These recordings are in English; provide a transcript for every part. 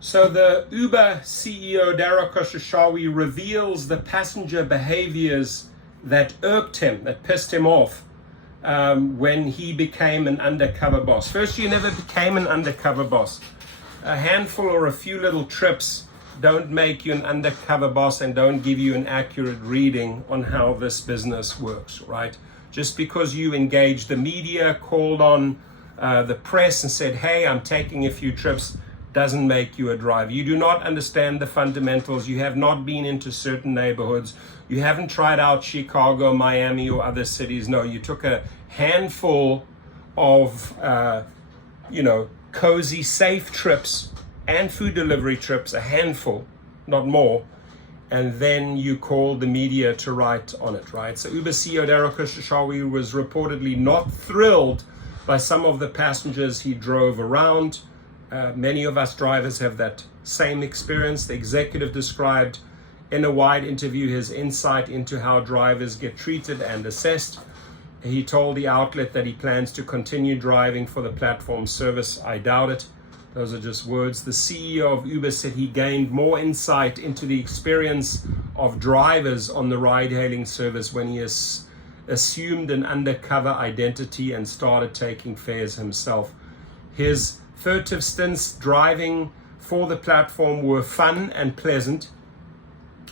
So the Uber CEO Dara Khosrowshahi reveals the passenger behaviors that irked him, that pissed him off when he became an undercover boss. First, you never became an undercover boss. A handful or a few little trips don't make you an undercover boss and don't give you an accurate reading on how this business works, right? Just because you engaged the media, called on the press and said, hey, I'm taking a few trips, doesn't make you a driver. You do not understand the fundamentals. You have not been into certain neighborhoods. You haven't tried out Chicago, Miami, or other cities. No, you took a handful of, cozy, safe trips and food delivery trips, a handful, not more, and then you called the media to write on it, right? So Uber CEO Dara Khosrowshahi was reportedly not thrilled by some of the passengers he drove around. Many of us drivers have that same experience. The executive described in a wide interview his insight into how drivers get treated and assessed. He told the outlet that he plans to continue driving for the platform service. I doubt it. Those are just words. The CEO of Uber said he gained more insight into the experience of drivers on the ride-hailing service when he assumed an undercover identity and started taking fares himself. His furtive stints driving for the platform were fun and pleasant.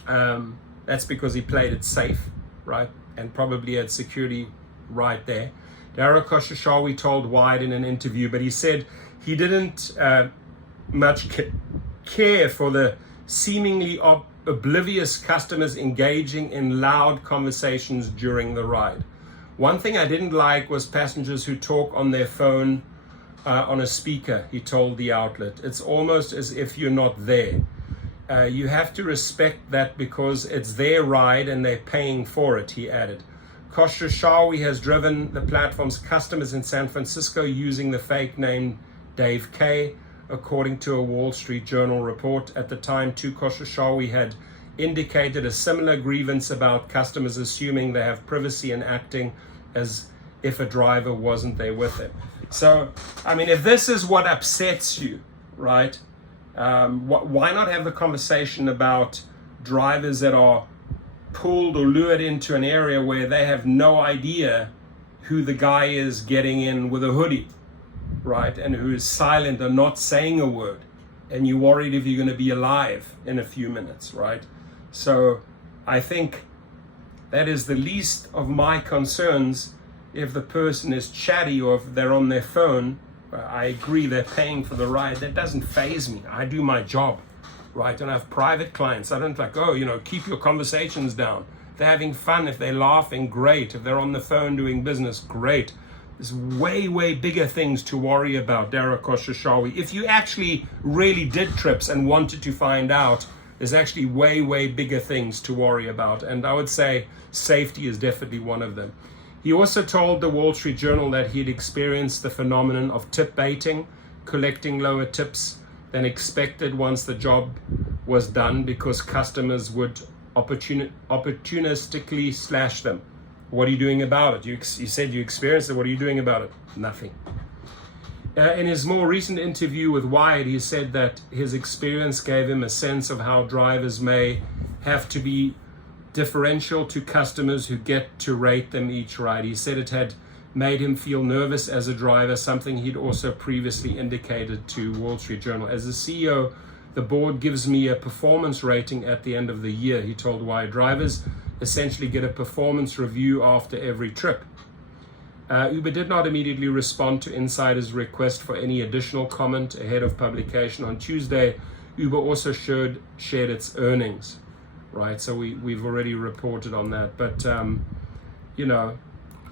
That's because he played it safe, right? And probably had security right there. Dara Khosrowshahi told Wired in an interview, but he said he didn't much care for the seemingly oblivious customers engaging in loud conversations during the ride. One thing I didn't like was passengers who talk on their phone on a speaker, he told the outlet. It's almost as if you're not there. You have to respect that because it's their ride and they're paying for it, he added. Khosrowshahi has driven the platform's customers in San Francisco using the fake name Dave K, according to a Wall Street Journal report. At the time, too, Khosrowshahi had indicated a similar grievance about customers assuming they have privacy and acting as if a driver wasn't there with them. So, I mean, if this is what upsets you, right, why not have the conversation about drivers that are pulled or lured into an area where they have no idea who the guy is getting in with a hoodie, right, and who is silent or not saying a word, and you're worried if you're going to be alive in a few minutes, right? So I think that is the least of my concerns. If the person is chatty or if they're on their phone, I agree they're paying for the ride. That doesn't faze me. I do my job, right? And I have private clients. I don't keep your conversations down. If they're having fun, if they're laughing, great. If they're on the phone doing business, great. There's way, way bigger things to worry about, Dara Khosrowshahi. If you actually really did trips and wanted to find out, there's actually way, way bigger things to worry about. And I would say safety is definitely one of them. He also told the Wall Street Journal that he'd experienced the phenomenon of tip baiting, collecting lower tips than expected once the job was done because customers would opportunistically slash them. What are you doing about it? You said you experienced it. What are you doing about it? Nothing. In his more recent interview with Wired, he said that his experience gave him a sense of how drivers may have to be differential to customers who get to rate them each ride. He said it had made him feel nervous as a driver, something he'd also previously indicated to Wall Street Journal. As a CEO, the board gives me a performance rating at the end of the year, he told Wired. Drivers essentially get a performance review after every trip. Uber did not immediately respond to Insider's request for any additional comment ahead of publication. On Tuesday, Uber also shared its earnings, right? So we've already reported on that. But,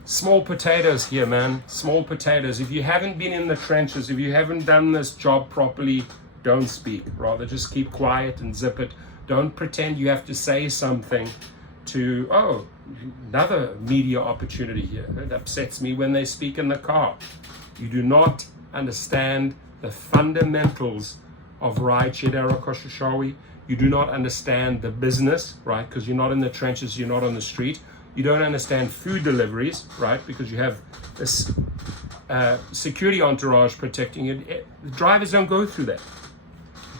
small potatoes here, man. Small potatoes. If you haven't been in the trenches, if you haven't done this job properly, don't speak. Rather just keep quiet and zip it. Don't pretend you have to say something to, another media opportunity here. It upsets me when they speak in the car. You do not understand the fundamentals of Rideshare, Dara Khosrowshahi. You do not understand the business, right? Because you're not in the trenches, you're not on the street. You don't understand food deliveries, right? Because you have this security entourage protecting you. The drivers don't go through that.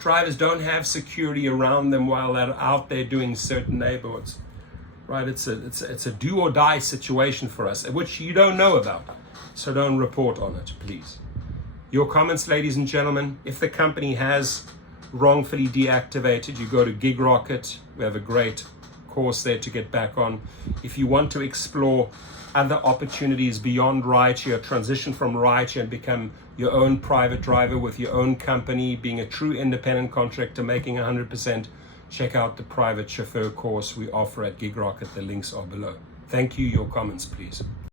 drivers don't have security around them while they're out there doing certain neighborhoods, right? It's a do or die situation for us, which you don't know about. So don't report on it, please. Your comments, ladies and gentlemen. If the company has wrongfully deactivated, you go to Gig Rocket. We have a great course there to get back on. If you want to explore other opportunities beyond rideshare, transition from rideshare and become your own private driver with your own company, being a true independent contractor, making 100%, check out the private chauffeur course we offer at Gig Rocket. The links are below. Thank you. Your comments, please.